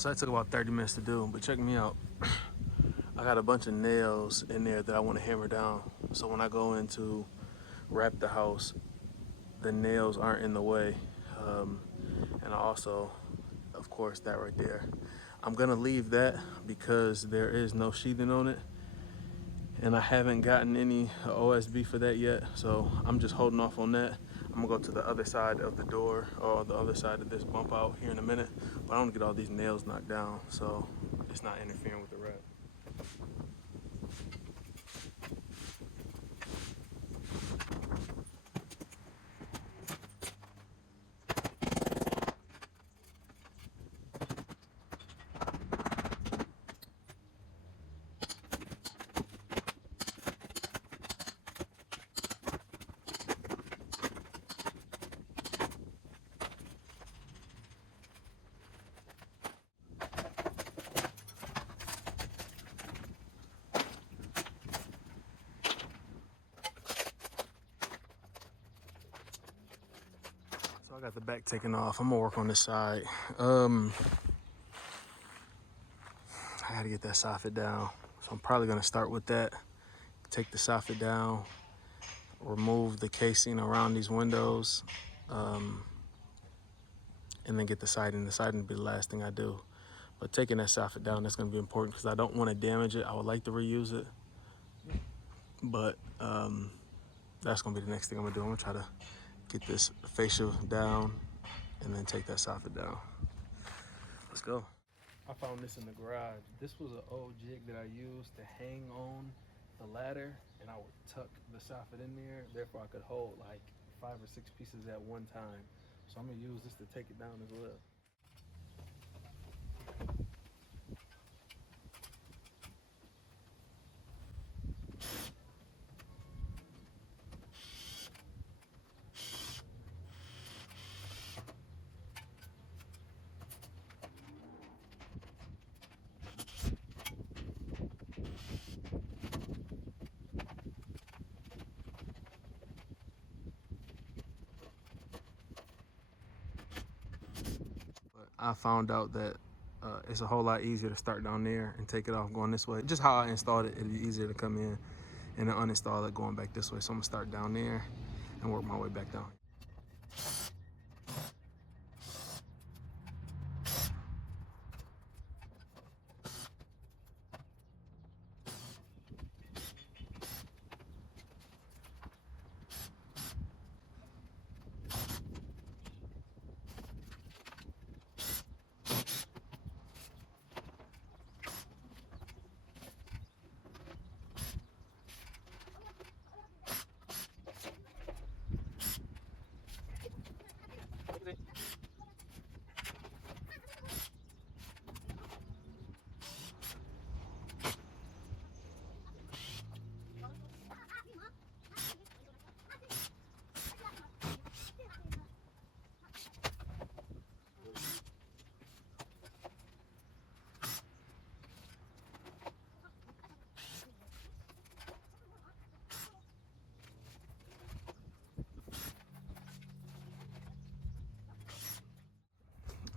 So that took about 30 minutes to do, but check me out. I got a bunch of nails in there that I want to hammer down. So when I go in to wrap the house, the nails aren't in the way. And also, of course, that right there. I'm gonna leave that because there is no sheathing on it. And I haven't gotten any OSB for that yet. So I'm just holding off on that. I'm gonna go to the other side of the door or the other side of this bump out here in a minute. But I want to get all these nails knocked down so it's not interfering with the wrap. So I got the back taken off. I'm gonna work on this side. I gotta get that soffit down. So I'm probably gonna start with that. Take the soffit down, remove the casing around these windows, and then get the siding. The siding will be the last thing I do. But taking that soffit down, that's gonna be important because I don't wanna damage it. I would like to reuse it, but that's gonna be the next thing I'm gonna do. I'm gonna try to get this fascia down and then take that soffit down. Let's go. I found this in the garage. This was an old jig that I used to hang on the ladder, and I would tuck the soffit in there. Therefore, I could hold like 5 or 6 pieces at one time. So I'm gonna use this to take it down as well. I found out that it's a whole lot easier to start down there and take it off going this way. Just how I installed it, it'd be easier to come in and then uninstall it going back this way. So I'm gonna start down there and work my way back down.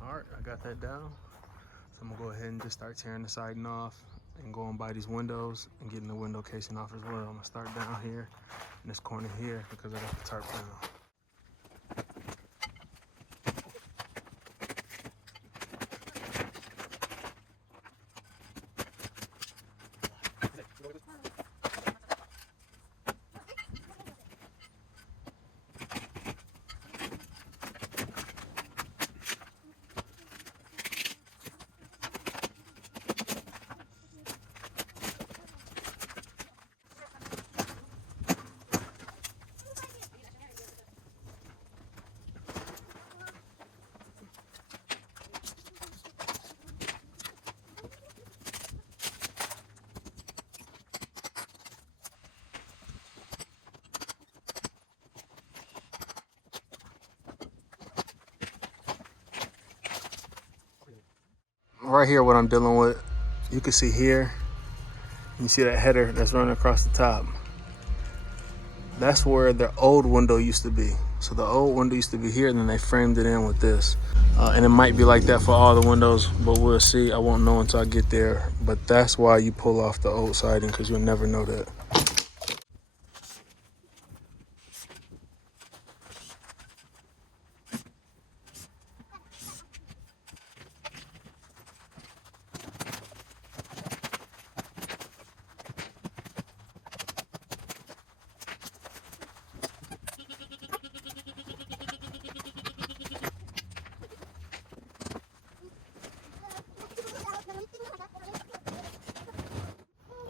All right, I got that down. So I'm gonna go ahead and just start tearing the siding off and going by these windows and getting the window casing off as well. I'm gonna start down here in this corner here because I got the tarp down. Right here, what I'm dealing with, you can see here, you see that header that's running across the top. That's where the old window used to be. So the old window used to be here, and then they framed it in with this. And it might be like that for all the windows, but we'll see. I won't know until I get there. But that's why you pull off the old siding, because you'll never know that.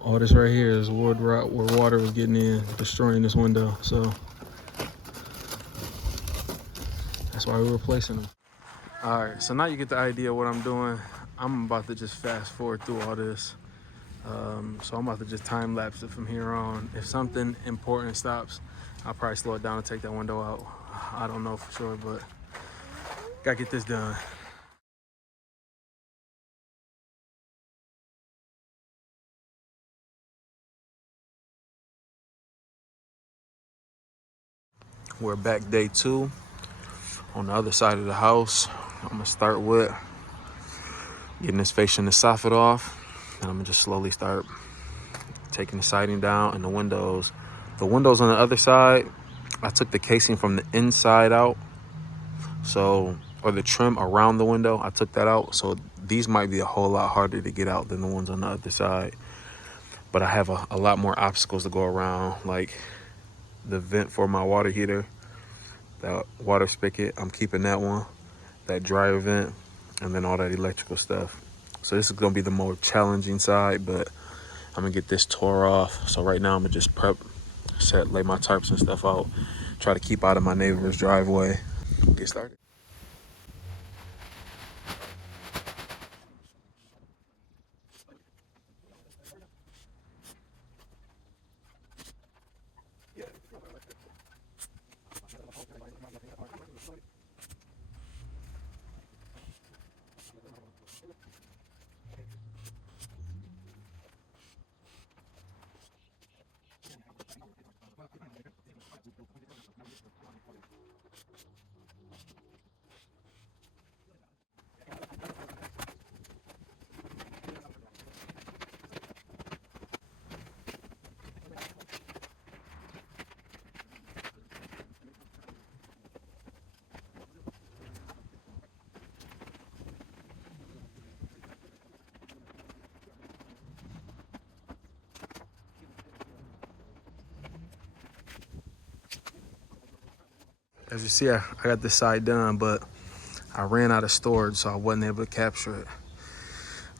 All this right here is wood rot where water was getting in, destroying this window. So that's why we're replacing them. All right, so now you get the idea of what I'm doing. I'm about to just fast forward through all this. So I'm about to just time lapse it from here on. If something important stops, I'll probably slow it down and take that window out. I don't know for sure, but gotta get this done. We're back day 2 on the other side of the house. I'm gonna start with getting this fascia and the soffit off, and I'm gonna just slowly start taking the siding down and the windows. The windows on the other side, I took the casing from the inside out, or the trim around the window, I took that out. So these might be a whole lot harder to get out than the ones on the other side. But I have a lot more obstacles to go around, like the vent for my water heater, that water spigot, I'm keeping that one, that dryer vent, and then all that electrical stuff. So this is gonna be the more challenging side, but I'm gonna get this tore off. So right now I'm gonna just prep, lay my tarps and stuff out, try to keep out of my neighbor's driveway. Get started. As you see, I got this side done, but I ran out of storage, so I wasn't able to capture it.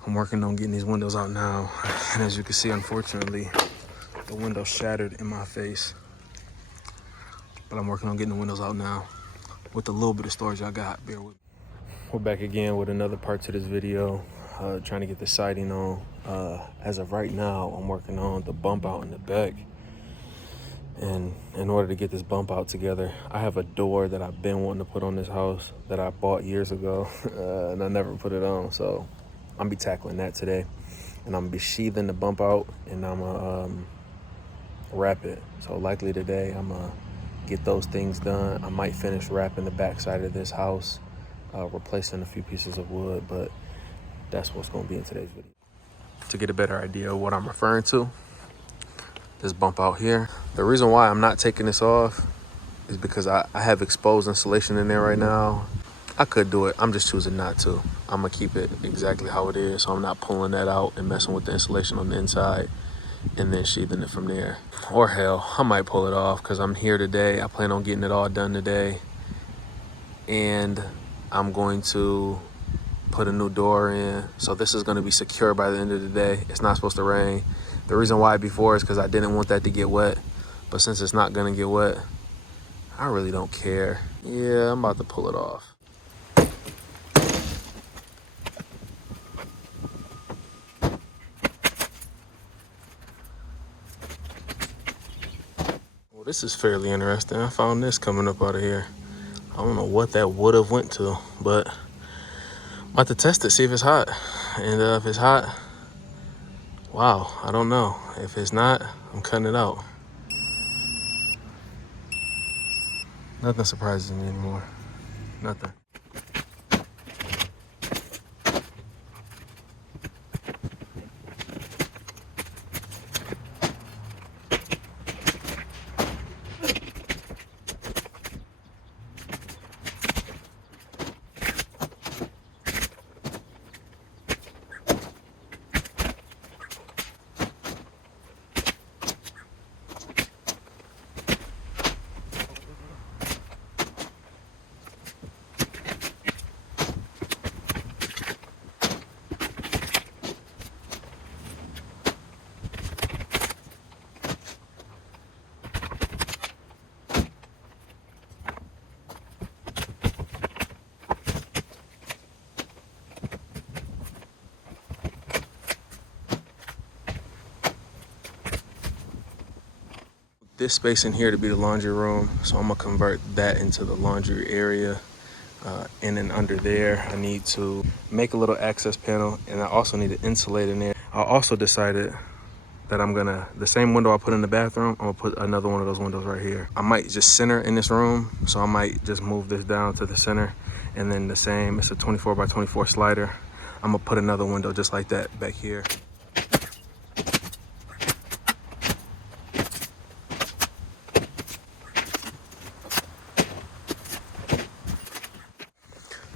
I'm working on getting these windows out now. And as you can see, unfortunately, the window shattered in my face. But I'm working on getting the windows out now with the little bit of storage I got. Bear with me. We're back again with another part to this video, trying to get the siding on. As of right now, I'm working on the bump out in the back. And in order to get this bump out together, I have a door that I've been wanting to put on this house that I bought years ago, and I never put it on. So I'm gonna be tackling that today, and I'm gonna be sheathing the bump out, and I'm gonna wrap it. So likely today, I'm gonna get those things done. I might finish wrapping the back side of this house, replacing a few pieces of wood, but that's what's gonna be in today's video. To get a better idea of what I'm referring to, this bump out here. The reason why I'm not taking this off is because I have exposed insulation in there right now. I could do it, I'm just choosing not to. I'm gonna keep it exactly how it is, so I'm not pulling that out and messing with the insulation on the inside and then sheathing it from there. Or hell, I might pull it off because I'm here today. I plan on getting it all done today. And I'm going to put a new door in. So this is gonna be secure by the end of the day. It's not supposed to rain. The reason why before is because I didn't want that to get wet. But since it's not gonna get wet, I really don't care. Yeah, I'm about to pull it off. Well, this is fairly interesting. I found this coming up out of here. I don't know what that would have went to, but I'm about to test it, see if it's hot. And if it's hot, wow, I don't know. If it's not, I'm cutting it out. Nothing surprises me anymore. Nothing. This space in here to be the laundry room, so I'm gonna convert that into the laundry area. And then under there, I need to make a little access panel, and I also need to insulate in there. I also decided that I'm gonna, the same window I put in the bathroom, I'm gonna put another one of those windows right here. I might just center in this room, so I might just move this down to the center, and then the same, it's a 24 by 24 slider. I'm gonna put another window just like that back here.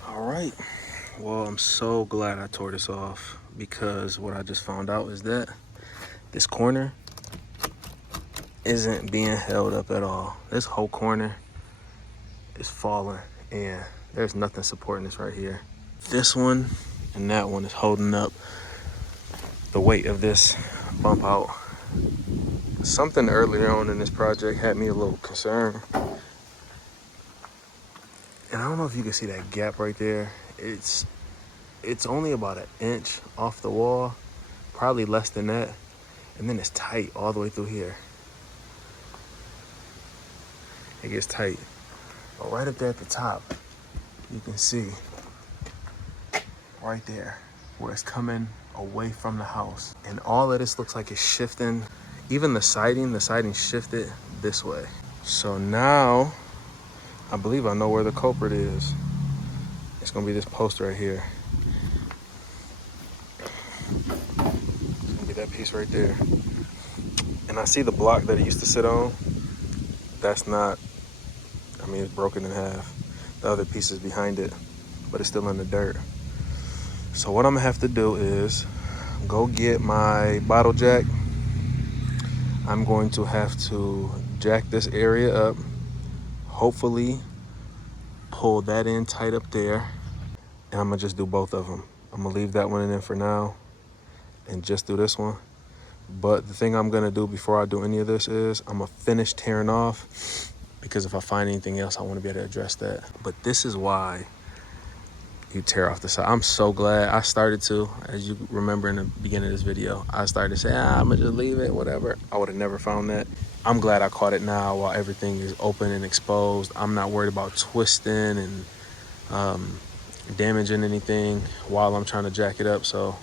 All right, well, I'm so glad I tore this off, because what I just found out is that this corner isn't being held up at all. This whole corner is falling, and there's nothing supporting this right here. This one and that one is holding up the weight of this bump out. Something earlier on in this project had me a little concerned. And I don't know if you can see that gap right there. It's only about 1 inch off the wall, probably less than that. And then it's tight all the way through here. It gets tight. But right up there at the top, you can see right there where it's coming away from the house. And all of this looks like it's shifting. Even the siding shifted this way. So now, I believe I know where the culprit is. It's gonna be this post right here. It's gonna be that piece right there. And I see the block that it used to sit on. That's not, I mean, it's broken in half. The other piece is behind it, but it's still in the dirt. So what I'm gonna have to do is go get my bottle jack. I'm going to have to jack this area up, hopefully pull that in tight up there, and I'm gonna just do both of them. I'm gonna leave that one in for now and just do this one. But the thing I'm gonna do before I do any of this is I'm gonna finish tearing off, because if I find anything else, I wanna be able to address that. But this is why you tear off the side. I'm so glad I started to, as you remember in the beginning of this video, I started to say, I'm gonna just leave it, whatever. I would have never found that. I'm glad I caught it now while everything is open and exposed. I'm not worried about twisting and damaging anything while I'm trying to jack it up. So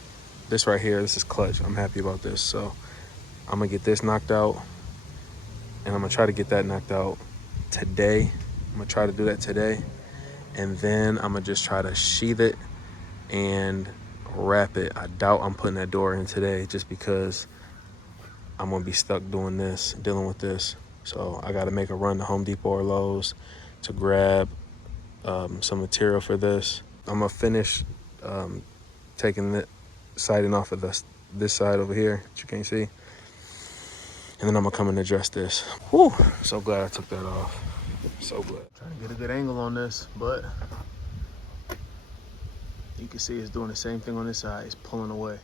this right here, this is clutch. I'm happy about this. So I'm gonna get this knocked out, and I'm gonna try to get that knocked out today. I'm gonna try to do that today. And then I'm gonna just try to sheath it and wrap it. I doubt I'm putting that door in today, just because I'm gonna be stuck doing this, dealing with this. So I gotta make a run to Home Depot or Lowe's to grab some material for this. I'm gonna finish taking the siding off of this side over here that you can't see. And then I'm gonna come and address this. Whew, so glad I took that off. So glad. Trying to get a good angle on this, but you can see it's doing the same thing on this side. It's pulling away.